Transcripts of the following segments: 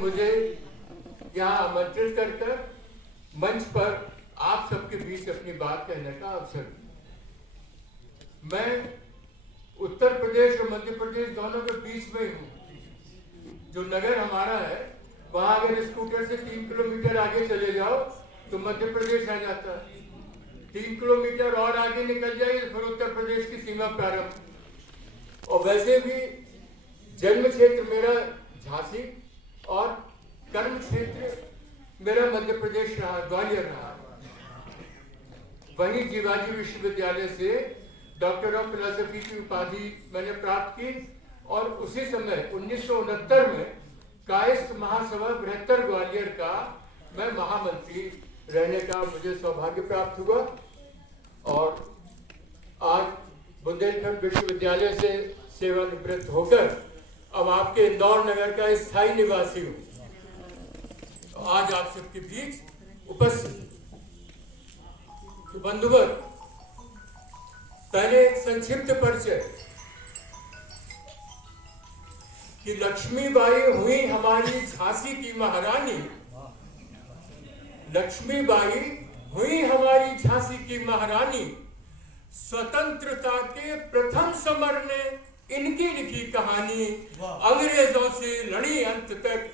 मुझे यहाँ आमंत्रित कर मंच पर आप सबके बीच अपनी बात कहने का अवसर दिया। मैं उत्तर प्रदेश और मध्य प्रदेश दोनों के बीच में हूँ। जो नगर हमारा है वहाँ अगर स्कूटर से 3 किलोमीटर आगे चले जाओ तो मध्य प्रदेश आ जाता है। 3 किलोमीटर और आगे निकल जाइए फिर उत्तर प्रदेश की सीमा प्रारंभ। और वैसे भी जन्म क्षेत्र मेरा झांसी और कर्म क्षेत्र मेरा मध्य प्रदेश रहा, ग्वालियर रहा। वहीं जीवाजी विश्वविद्यालय से डॉक्टर ऑफ फिलोसफी की उपाधि मैंने प्राप्त की और उसी समय 1969 में कायस्थ महासभा बृहत्तर ग्वालियर का मैं महामंत्री रहने का मुझे सौभाग्य प्राप्त हुआ। और आज बुंदेलखंड विश्वविद्यालय से सेवानिवृत्त होकर अब आपके इंदौर नगर का स्थायी निवासी हूँ। आज आप सबके बीच उपस्थित। तो बंधुवर, पहले एक संक्षिप्त परिचय कि लक्ष्मीबाई हुई हमारी झांसी की महारानी। लक्ष्मीबाई हुई हमारी झांसी की महारानी। स्वतंत्रता के प्रथम समर ने इनकी लिखी कहानी। अंग्रेजों से लड़ी अंत तक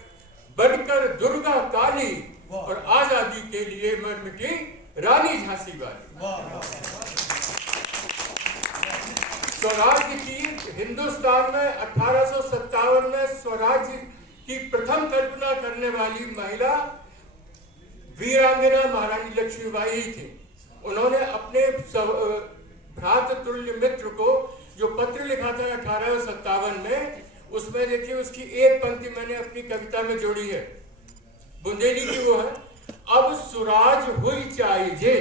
बढ़कर दुर्गा काली और आजादी के लिए मर मिटी रानी झांसी बाई। स्वराज्य की हिंदुस्तान में 1857 में स्वराज्य की प्रथम कल्पना करने वाली महिला वीरांगना महारानी लक्ष्मीबाई ही थी। उन्होंने अपने भ्रातृतुल्य मित्र को जो पत्र लिखा था 1857 में, उसमें देखिए उसकी एक पंक्ति मैंने अपनी कविता में जोड़ी है, बुंदेली की वो है, अब सुराज हुई चाहिए,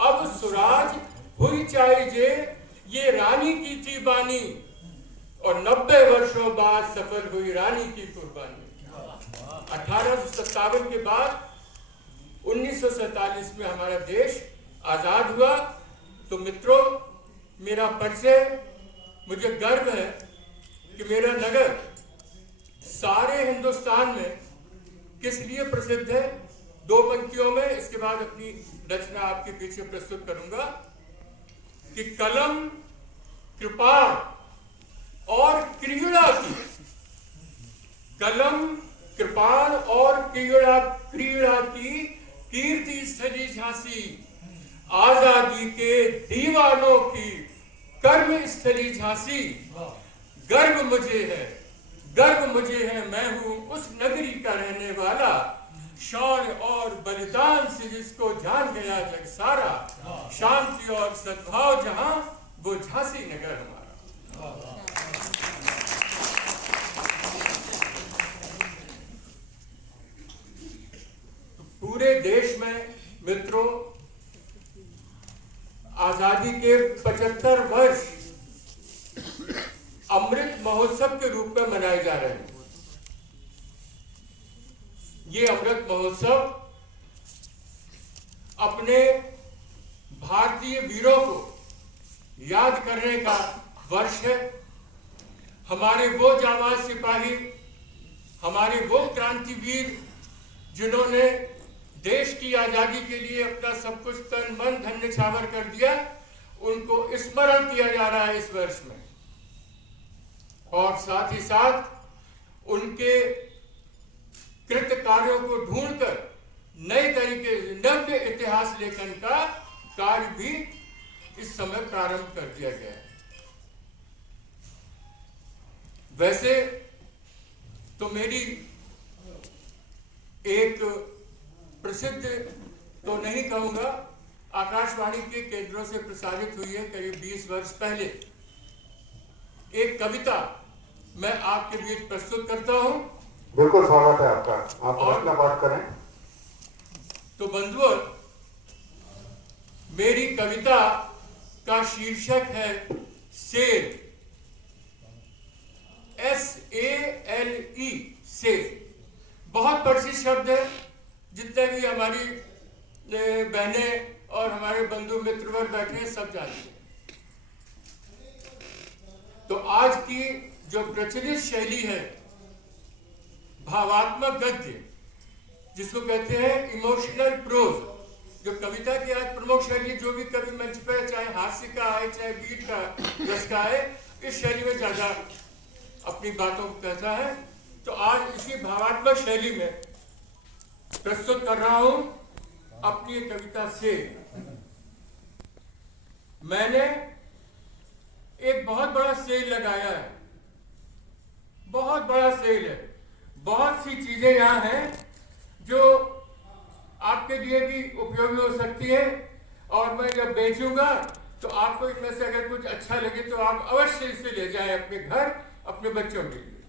अब सुराज हुई चाहिए, ये रानी की थी बानी और 90 वर्षों बाद सफल हुई रानी की कुर्बानी। 1857 के बाद 1947 में हमारा देश आजाद हुआ। तो मित्रों, मेरा परिचय, मुझे गर्व है कि मेरा नगर सारे हिंदुस्तान में किस लिए प्रसिद्ध है। 2 पंक्तियों में इसके बाद अपनी रचना आपके पीछे प्रस्तुत करूंगा कि कलम, कृपाण और क्रीड़ा की, कलम, कृपाण और क्रीड़ा की कीर्ति स्थली झांसी, आजादी के दीवानों की कर्म स्थली झांसी। गर्व मुझे है, गर्व मुझे है, मैं हूं उस नगरी का रहने वाला, शौर्य और बलिदान से जिसको जान गया जग सारा, शांति और सद्भाव जहां वो झांसी नगर हमारा। पूरे देश में मित्रों आजादी के 75 वर्ष अमृत महोत्सव के रूप में मनाए जा रहे हैं। ये अमृत महोत्सव अपने भारतीय वीरों को याद करने का वर्ष है। हमारे वो जाबाज सिपाही, हमारे वो क्रांतिवीर जिन्होंने देश की आजादी के लिए अपना सब कुछ तन मन धन न्यौछावर कर दिया, उनको स्मरण किया जा रहा है इस वर्ष में। और साथ ही साथ उनके कृत कार्यों को ढूंढकर नए तरीके, नव्य इतिहास लेखन का कार्य भी इस समय प्रारंभ कर दिया गया है। वैसे तो मेरी एक प्रसिद्ध तो नहीं कहूंगा, आकाशवाणी के केंद्रों से प्रसारित हुई है करीब 20 वर्ष पहले, एक कविता मैं आपके बीच प्रस्तुत करता हूं। बिल्कुल स्वागत है आपका, आप अपना बात करें। तो बंधुओं, मेरी कविता का शीर्षक है सेल, SALE, सेल। बहुत परिचित शब्द है, जितने भी हमारी बहनें और हमारे बंधु मित्रवर बैठे हैं सब जानते हैं। तो आज की जो प्रचलित शैली है भावात्मक गद्य, जिसको कहते हैं इमोशनल प्रोज, जो कविता की आज प्रमुख शैली, जो भी कवि मंच पर चाहे हास्य का आए चाहे बीट का रस का आए, इस शैली में ज्यादा अपनी बातों को कहता है। तो आज इसी भावात्मक शैली में प्रस्तुत कर रहा हूं अपनी एक कविता से। मैंने एक बहुत बड़ा सेल लगाया है, बहुत बड़ा सेल है, बहुत सी चीजें यहाँ हैं जो आपके लिए भी उपयोगी हो सकती है, और मैं जब बेचूंगा तो आपको इनमें से अगर कुछ अच्छा लगे तो आप अवश्य इसे ले जाएं अपने घर, अपने बच्चों के लिए।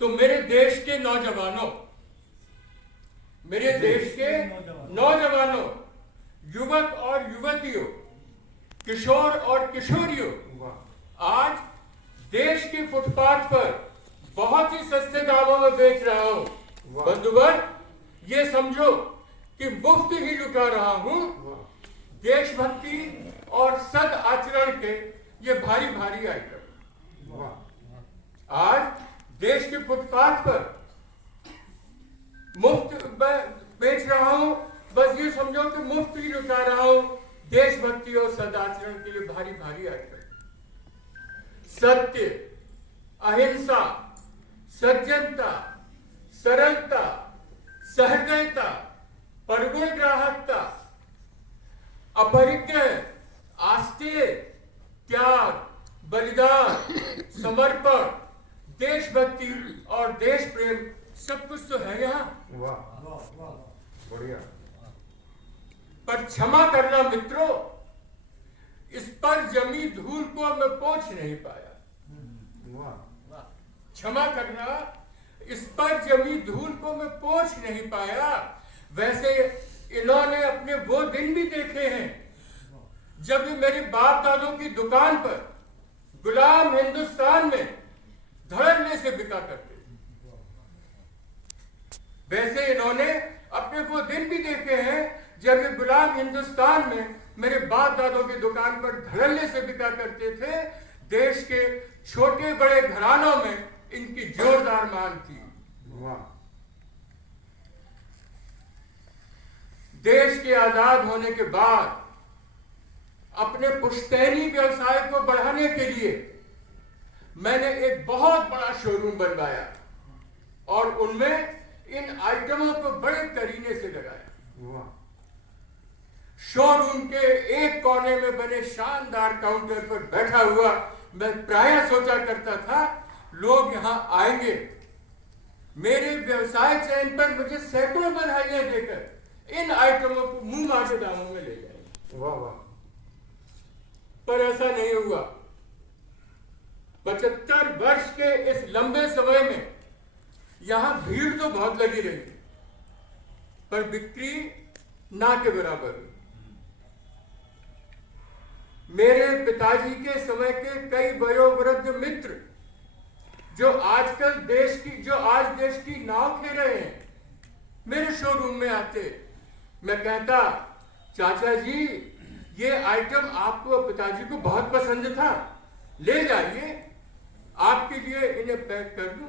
तो मेरे देश के नौजवानों, मेरे देश के नौजवानों, युवक और युवतियों, किशोर और किशोरियों, आज देश के फुटपाथ पर बहुत ही सस्ते दामों में बेच रहा हूं। बंधुगण, ये समझो कि मुफ्त ही लुटा रहा हूं देशभक्ति और सद आचरण के ये भारी भारी आइटम। आज देश के फुटपाथ पर मुफ्त बेच रहा हूं, बस ये समझो कि मुफ्त ही लुटा रहा हूं देशभक्ति और सदाचरण के लिए भारी भारी आइटम। सत्य, अहिंसा, सज्जनता, सरलता, सहृदयता, परगुण ग्राहकता, अपरिग्रह, आस्थे, त्याग, बलिदान, समर्पण, देशभक्ति और देश प्रेम, सब कुछ तो है यहाँ। बढ़िया। पर क्षमा करना मित्रों, इस पर जमी धूल को मैं पोंछ नहीं पाया। क्षमा करना, इस पर जमी धूल को मैं पोंछ नहीं पाया। वैसे इन्होंने अपने वो दिन भी देखे हैं जब मेरे बाप दादों की दुकान पर गुलाम हिंदुस्तान में धड़ल्ले से बिका करते थे। वैसे इन्होंने अपने वो दिन भी देखे हैं जब ये गुलाम हिंदुस्तान में मेरे बाप दादों की दुकान पर धड़ल्ले से बिका करते थे। देश के छोटे बड़े घरानों में इनकी जोरदार मांग थी। देश के आजाद होने के बाद अपने पुश्तैनी व्यवसाय को बढ़ाने के लिए मैंने एक बहुत बड़ा शोरूम बनवाया और उनमें इन आइटमों को बड़े करीने से लगाया। शोरूम के एक कोने में बने शानदार काउंटर पर बैठा हुआ मैं प्रायः सोचा करता था, लोग यहां आएंगे, मेरे व्यवसाय चयन पर मुझे सैकड़ों बधाइयां देकर इन आइटमों को मुंह मांगे दामों में ले जाएंगे। वाह वाह। पर ऐसा नहीं हुआ। 75 वर्ष के इस लंबे समय में यहां भीड़ तो बहुत लगी रही, पर बिक्री ना के बराबर हुई। मेरे पिताजी के समय के कई वयोवृद्ध मित्र जो आजकल आज देश की नाव खेल रहे हैं, मेरे शोरूम में आते। मैं कहता, चाचा जी ये आइटम आपको पिताजी को बहुत पसंद था, ले जाइए, आपके लिए इन्हें पैक कर दूं।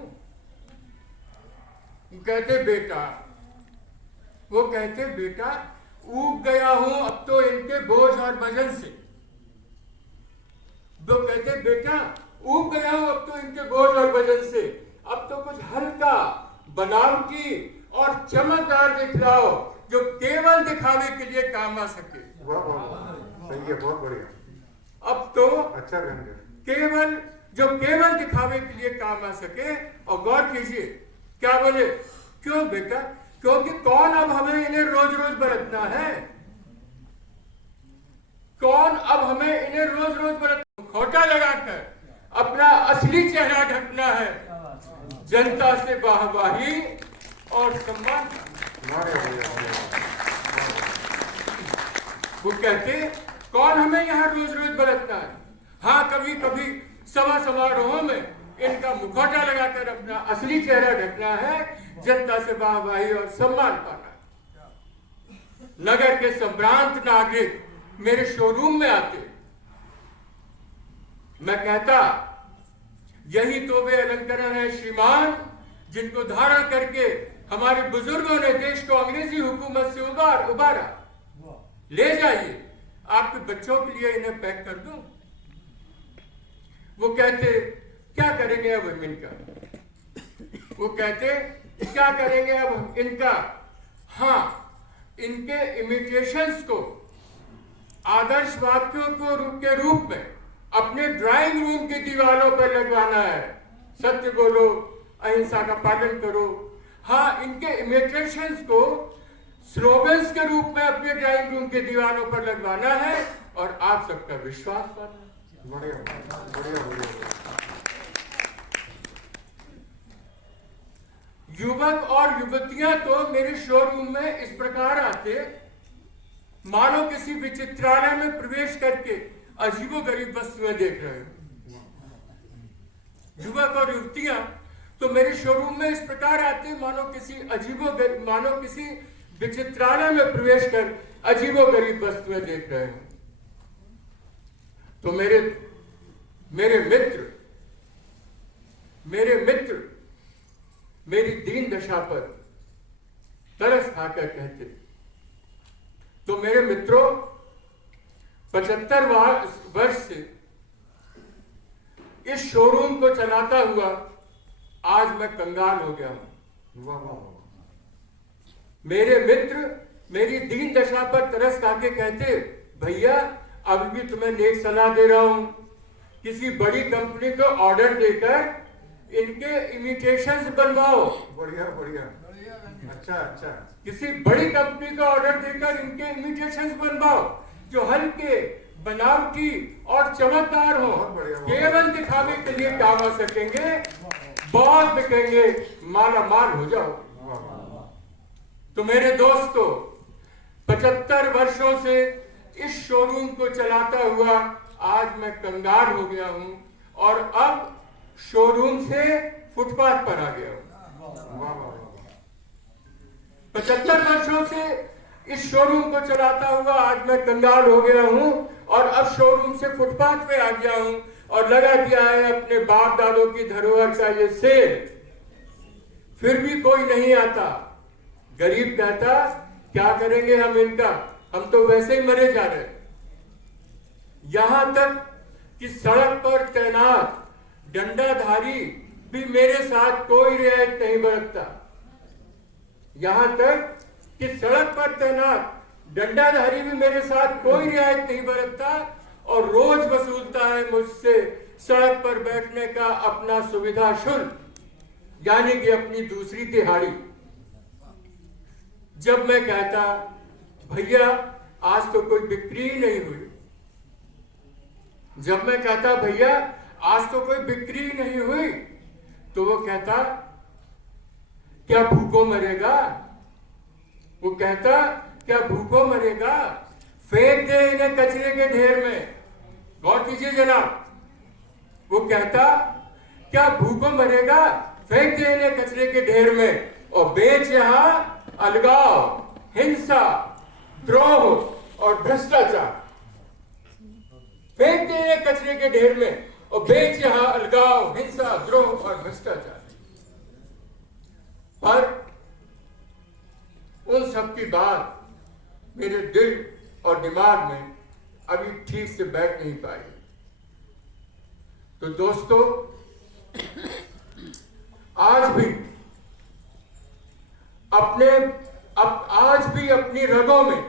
वो कहते बेटा ऊब गया हूं अब तो इनके बोझ और वजन से। वो कहते बेटा ऊब गया हूं अब तो इनके बोझ और वजन से, अब तो कुछ हल्का, बनावटी और चमकदार दिखलाओ जो केवल दिखावे के लिए काम आ सके। वाह वाह, सही है, बहुत बढ़िया। अब तो अच्छा व्यंग्य। केवल दिखावे के लिए काम आ सके। और गौर कीजिए क्या बोले, क्यों बेटा, क्योंकि कौन अब हमें इन्हें रोज रोज बरतना है, कौन अब हमें इन्हें रोज रोज बरतना, खोटा लगाकर अपना असली चेहरा ढकना है, जनता से वाहवाही और सम्मान। वो कहते कौन हमें यहाँ रोज रोज बरतना है। हाँ, कभी कभी सभा समारोहों में इनका मुखौटा लगाकर अपना असली चेहरा ढकना है, जनता से वाहवाही और सम्मान पाना। नगर के संभ्रांत नागरिक मेरे शोरूम में आते, मैं कहता यही तो वे अलंकरण है श्रीमान जिनको धारण करके हमारे बुजुर्गों ने देश को अंग्रेजी हुकूमत से उबारा। ले जाइए, आपके बच्चों के लिए इन्हें पैक कर दूं। वो कहते क्या करेंगे अब हम इनका, वो कहते क्या करेंगे अब हम इनका। हाँ, इनके इमिटेशंस को आदर्श वाक्यों के रूप में अपने ड्राइंग रूम की दीवारों पर लगवाना है। सत्य बोलो, अहिंसा का पालन करो। हाँ, इनके इमिटेशंस को स्लोगन्स के रूप में अपने ड्राइंग रूम की दीवारों पर लगवाना है और आप सबका विश्वास पाना है। बढ़िया बढ़िया बढ़िया। युवक और युवतियां तो मेरे शोरूम में इस प्रकार आते मानो किसी विचित्रालय में प्रवेश करके अजीबोगरीब वस्तुएं देख रहे हो। युवक और युवतियां तो मेरे शोरूम में इस प्रकार आते मानो किसी विचित्रालय में प्रवेश कर अजीबोगरीब वस्तुएं देख रहे हो। तो मेरे मित्र मेरी दीन दशा पर तरस खाकर कहते, तो मेरे मित्रों 75 वर्ष से इस शोरूम को चलाता हुआ आज मैं कंगाल हो गया हूं। मेरे मित्र मेरी दीन दशा पर तरस खाके कहते, भैया अब भी तुम्हें नेक सलाह दे रहा हूं, किसी बड़ी कंपनी को ऑर्डर देकर इनके इमिटेशंस बनवाओ। बढ़िया बढ़िया। अच्छा अच्छा। किसी बड़ी कंपनी का ऑर्डर देकर इनके इमिटेशंस बनवाओ जो हल्के, बनावटी और चमकदार हो। केवल दिखावे के लिए काम आ सकेंगे, बहुत बिकेंगे, माला माल हो जाओ। तो मेरे दोस्तों 75 वर्षों से इस शोरूम को चलाता हुआ आज मैं कंगाल हो गया हूं और अब शोरूम से फुटपाथ पर आ गया हूं। 75 वर्षों से इस शोरूम को चलाता हुआ आज मैं कंगाल हो गया हूं और अब शोरूम से फुटपाथ पे आ गया हूं और लगा दिया है अपने बाप दादों की धरोहर का ये सेल। फिर भी कोई नहीं आता। गरीब कहता क्या करेंगे हम इनका, हम तो वैसे ही मरे जा रहे। यहां तक कि सड़क पर तैनात डंडाधारी भी मेरे साथ कोई रियायत नहीं बरतता। यहां तक कि सड़क पर तैनात डंडाधारी भी मेरे साथ कोई रियायत नहीं बरतता और रोज वसूलता है मुझसे सड़क पर बैठने का अपना सुविधा शुल्क, यानी कि अपनी दूसरी दिहाड़ी। जब मैं कहता भैया आज तो कोई बिक्री ही नहीं हुई, जब मैं कहता भैया आज तो कोई बिक्री नहीं हुई, तो वो कहता क्या भूखों मरेगा। वो कहता क्या भूखों मरेगा, फेंक दे इन्हें कचरे के ढेर में। गौर कीजिए जनाब, वो कहता क्या भूखों मरेगा, फेंक दे इन्हें कचरे के ढेर में और बेच यहां अलगाव, हिंसा, द्रोह और भ्रष्टाचार। फेंक दे इन्हें कचरे के ढेर में और बेच यहां अलगाव, हिंसा, द्रोह और भ्रष्टाचार। पर उन सब की बात मेरे दिल और दिमाग में अभी ठीक से बैठ नहीं पाई। तो दोस्तों आज भी अपनी रगों में,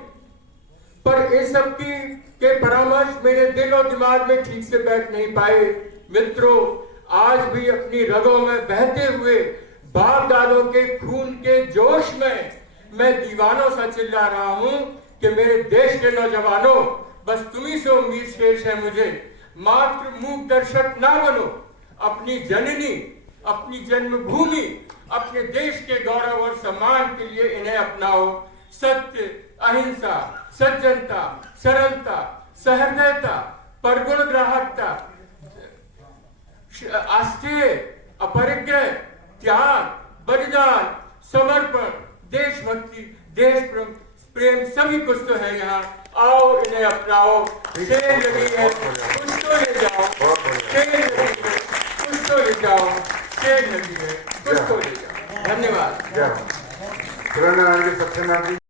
पर इन सब के परामर्श मेरे दिल और दिमाग में ठीक से बैठ नहीं पाए। मित्रों आज भी अपनी रगों में बहते हुए बाप दादों के खून के जोश में मैं दीवानों सा चिल्ला रहा हूं कि मेरे देश के नौजवानों, बस तुम्ही से उम्मीद शेष है मुझे, मात्र मूक दर्शक ना बनो। अपनी जननी, अपनी जन्मभूमि, अपने देश के गौरव और सम्मान के लिए इन्हें अपनाओ। सत्य, अहिंसा, सज्जनता, सरलता, सहृदयता, परगुण ग्राहकता, आस्थेय, अपरिग्रह, त्याग, बलिदान, समर्पण, देशभक्ति, देश प्रेम सभी कुछ तो है यहाँ। आओ इन्हें अपनाओ। शेर लगी है कुछ तो ले जाओ, शेर लगी है कुछ तो ले विद्याओं शेर नदी है, उसको ले जाओ। धन्यवाद। जय हो। सत्यनारायण जी